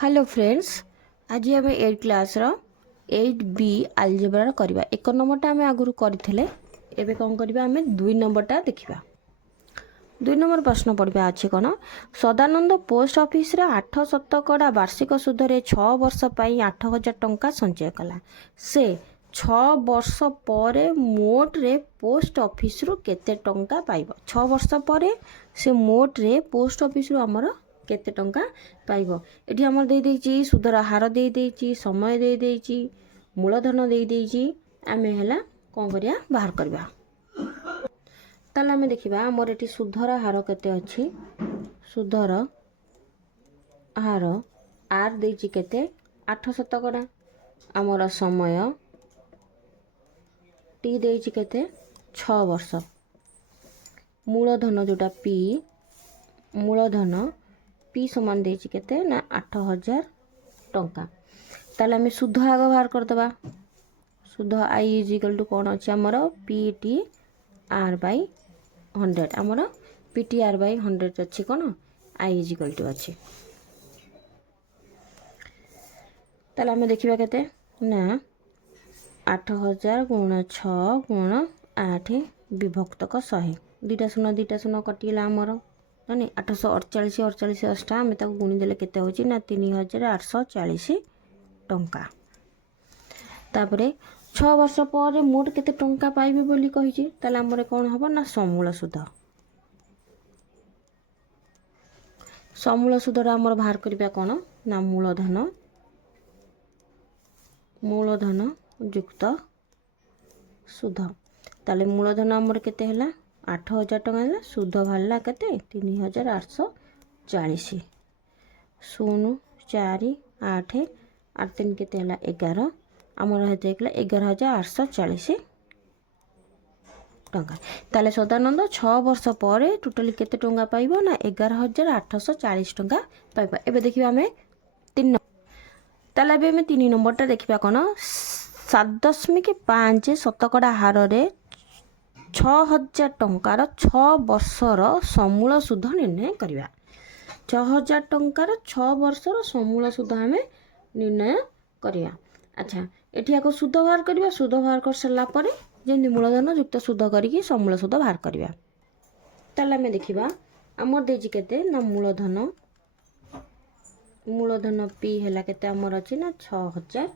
Hello friends, आज आम 8 class 8B algebra करवा। 1 नंबरटा आम आगुरी करथिले, एबे कौन करवा आम 2 नंबरटा देखिबा। 2 नंबर प्रश्न पढ़ा अच्छे कौन। सदानंद पोस्ट ऑफिस रे 8 शतकड़ा वार्षिक सुधरे 6 वर्ष पाई 8,000 टंका संचय कला। से 6 वर्ष पर मोट रे पोस्ट ऑफिस रु केते टंका पाइबो। 6 वर्ष पर से मोट रे पोस्ट ऑफिस रु हमर केते टंका पाइबो। एठी हमर दे देछि सुधर हार दे देछि, समय दे देछि, मूलधन दे देछि। आमे हला कोन करिया बाहर करबा। ताले आमे देखिबा हमर एठी सुधर हार केते अछि। सुधर हार आर देछि केते 8 शतकड़ा। हमर समय टी देछि केते 6 वर्ष। मूलधन जोटा पी, मूलधन पी समान देछि केते ना 8,000 टंका। ताले आमे सुध आग बाहर कर दबा। सुध आई इज इक्वल टू कोन अछि हमर पीटी आर बाय 100। हमर पीटी आर बाय 100 अछि कोन आई इज इक्वल टू अछि। ताले आमे देखिबा केते ना 8,000 गुण 6 गुण 8 विभक्तक 100। दुटा शून्य कटिला हमर नहीं 848 48 अष्टा आम गुणी देले केते होची ना 3,840 टंका। तापरे 6 वर्ष पर मोट केते टंका पाइबे बोली कहिची। ताले हमरे कोन हबो ना समूल सुध। समूल सुधरा हमर बाहर करबा कोन ना मूलधन, मूलधन युक्त सुध। ताले मूलधन हमर केते हला 8,000 टंका हला। सुध भाला केते 3,840। 0 4 8 8 3 केते हला 11। हमर हेते एकला 11,840 टंका। ताले सदानंद 6 वर्ष पर टोटली केते टंका पाइबो ना 11,840 टंका पाइबा। एबे देखिबा हमें 3 ताले एबे हमें 3 नंबरटा देखिबा कोन 7.5 शतकड़ा हार रे 6,000 टंकार 6 वर्षर समूल सुध निर्णय करवा। 6,000 टंकार 6 वर्षर समूल सुध हमें निर्णय करवा। अच्छा एठी आको सुध बाहर करवा। सुध बाहर कर सला परे जेंति मूलधन युक्त सुध करिकी समूल सुध बाहर करवा। ताले हमें देखिबा हमर देछि केते ना मूलधन, मूलधन पी हला केते हमर अछि ना 6,000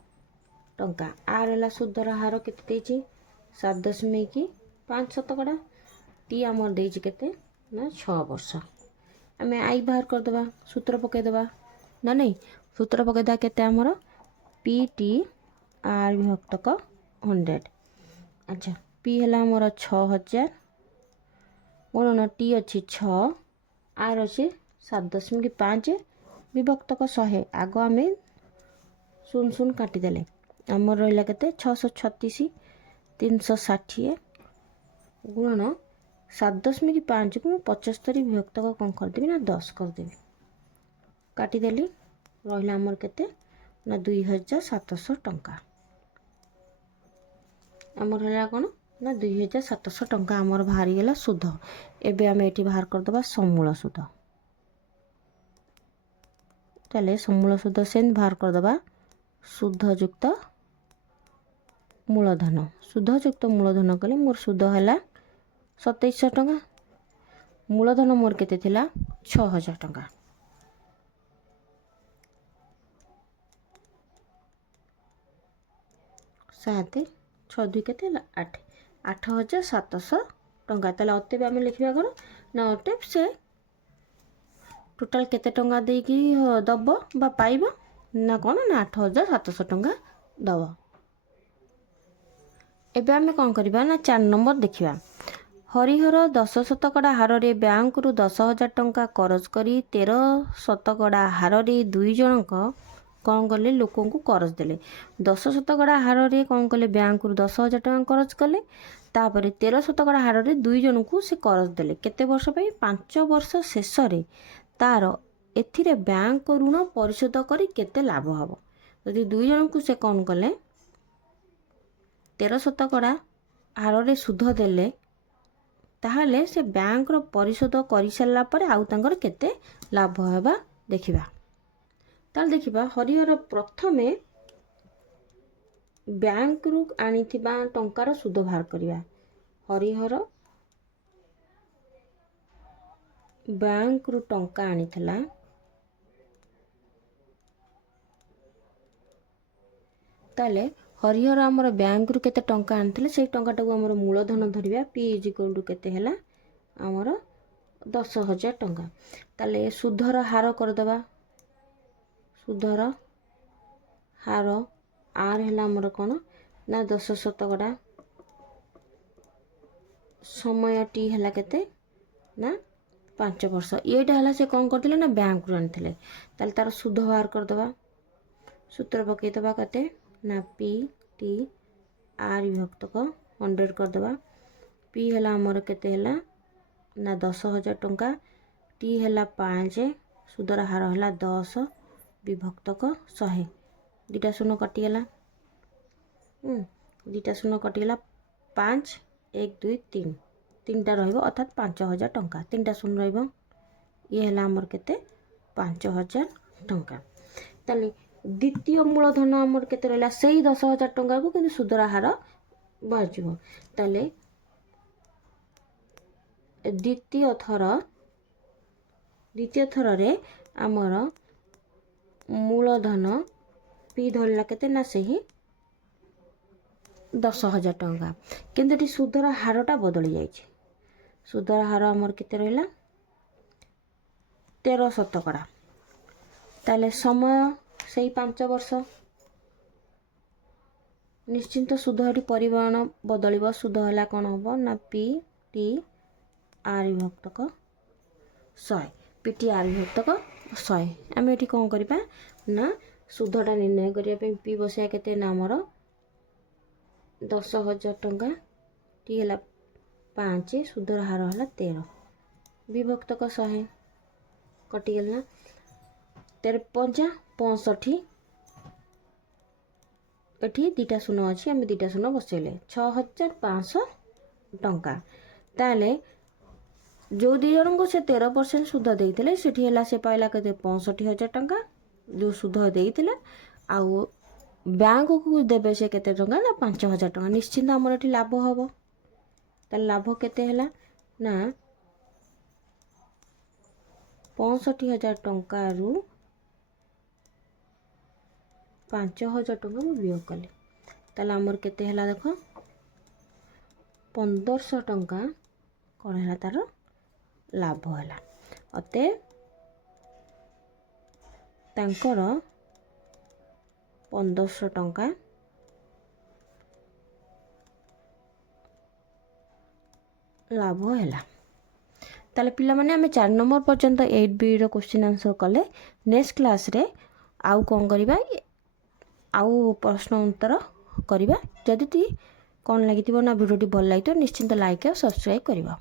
टंका। आर हला सुधर हार केते देछि 7.5 शतकड़ा। टी आमर देछि केते ना 6 वर्ष। आमे आई बाहर कर दबा। सूत्र पके दबा ना नहीं सूत्र पके दा केते हमर पीटी आर विभक्तक 100। अच्छा पी हला हमर 6,000 गुणन टी अछि 6 आर अछि 7.5 विभक्तक 100। आगो आमे 0 काटी देले हमर रहला केते 636 360 गुणन 7.5 को 75 विभक्त को कौन करदेवी ना 10 करदेवी। काटिदेली रहा आमर केते ना 2,700 टंका। आमर है कौन ना 2,700 टंका आमर बाहरी गला सुध। एबे आमे एठी बाहर कर दबा समूल सुध। चले समूल सुध सेन बाहर कर दबा। सुध युक्त मूलधन, सुध युक्त मूलधन कले मोर सुध हला 2700 टंका। मूलधन मोर केते थिला 6,000 टंका। सात 6 2 केते 8 8,700 टंका। ताले अते भी आमे लिखिबा करो ना अते से टोटल केते टंका देकी दबो बा पाइबो ना कोन ना 8,700 टंका दबो। एबे आमे कोन करबा ना 4 नंबर देखिबा। हरिहर 10 शतकड़ा हार रे बैंक रु 10,000 टंका करज करी 13 शतकड़ा हार रे 2 जनक कौन कले लोकों को करज देले। 10 शतकड़ा हार रे कौन कले बैंक रु 10,000 टंका करज कले। तापरे 13 शतकड़ा हार रे 2 जन को से करज देले केते वर्ष पई 5 वर्ष शेष रे तार एथिरे बैंक ऋण परिशोध करी केते लाभ हबो। यदि 2 जन को से कौन कले 13 शतकड़ा हार रे सुध देले ताहले से बैंक रो परिशोध करि सल्ला परे आउ तांकर केते लाभ हेबा देखिबा। ताल देखिबा हरिहर प्रथमे बैंक रु आनिथिबा टंकार सुध बाहर करिया। हरिहर बैंक रु टंका आनिथिला ताले हरिहर आमर बैंक रु केते टंका आनिथिले सेई टंकाटाକୁ आमर मूलधन धरिबा p = केते हैला आमर 10,000 टंका। ताले सुधर हार कर दबा। सुधर हार आर हैला आमर कोन ना 10 शतकड़ा समय टी हैला केते ना 5 वर्ष। एटा हैला से कोन करथिले ना बैंक रु आनिथिले। ताले तार सुध बाहर कर दबा। सूत्र पकई दबा केते ना पी टी आर विभक्त को 100 कर दबा। पी हैला आमर केते हैला ना 10,000 टंका। टी हैला 5 सुधर हार हैला 10 विभक्त को 100 दुटा शून्य कटिगला। दुटा शून्य कटिगला 5 1 2 3 तीनटा रहिबो अर्थात 5,000 टंका। तीनटा शून्य रहिबो ये हैला आमर केते 5,000 टंका। ताले द्वितीय मूलधन आमर केते रहला सेई 10,000 टंका को किंतु सुधर हार बाजिबो। ताले द्वितीय थर रे आमर मूलधन पी धरला केते ना सेही 10,000 टंका किंतु टी सुधर हारटा बदली जाइछि। सुधर हार आमर केते रहला 13 शतकड़ा। ताले समय सेई 5 वर्ष निश्चिंत सुध हटी परिमाण बदलिबो। सुध हला कोन होबो ना पी टी आर विभक्त को 100 पी टी आर विभक्त को 100। आम एठी कोन करिबा ना सुधटा निर्णय करिया पे पी बसिया केते ना हमर 10,000 टंका। टी हला 5 सुधर हार हला 13 विभक्त को 100 कटि गेल ना 13 65 एठी दुटा शून्य अछि हम दुटा शून्य बसेले 6,500 टंका। ताले जो दी जन को से 13% सुध देइथिले सेठी हला से पाइला केते 65,000 टंका जो सुध देइथिले आउ बैंक को देबे से केते टंका ना 5,000 टंका। निश्चिंत हमर एठी लाभ हबो। ताले लाभ केते हला ना 65,000 टंका रु 5,000 टंका मु वियोग कले। ताले हमर केते हला देखो 1500 टंका कोन हला तार लाभ हला। अते तांकर 1500 टंका लाभ हैला। ताले पिला माने हमें 4 नंबर पर्यंत 8B रो क्वेश्चन आंसर कले। नेक्स्ट क्लास रे आउ कोन करिबा आउ प्रश्न उत्तर करिबा। जदि ती कोन लागितिबो ना वीडियो टी भल लागितो निश्चिंत लाइक और सब्सक्राइब करिबा।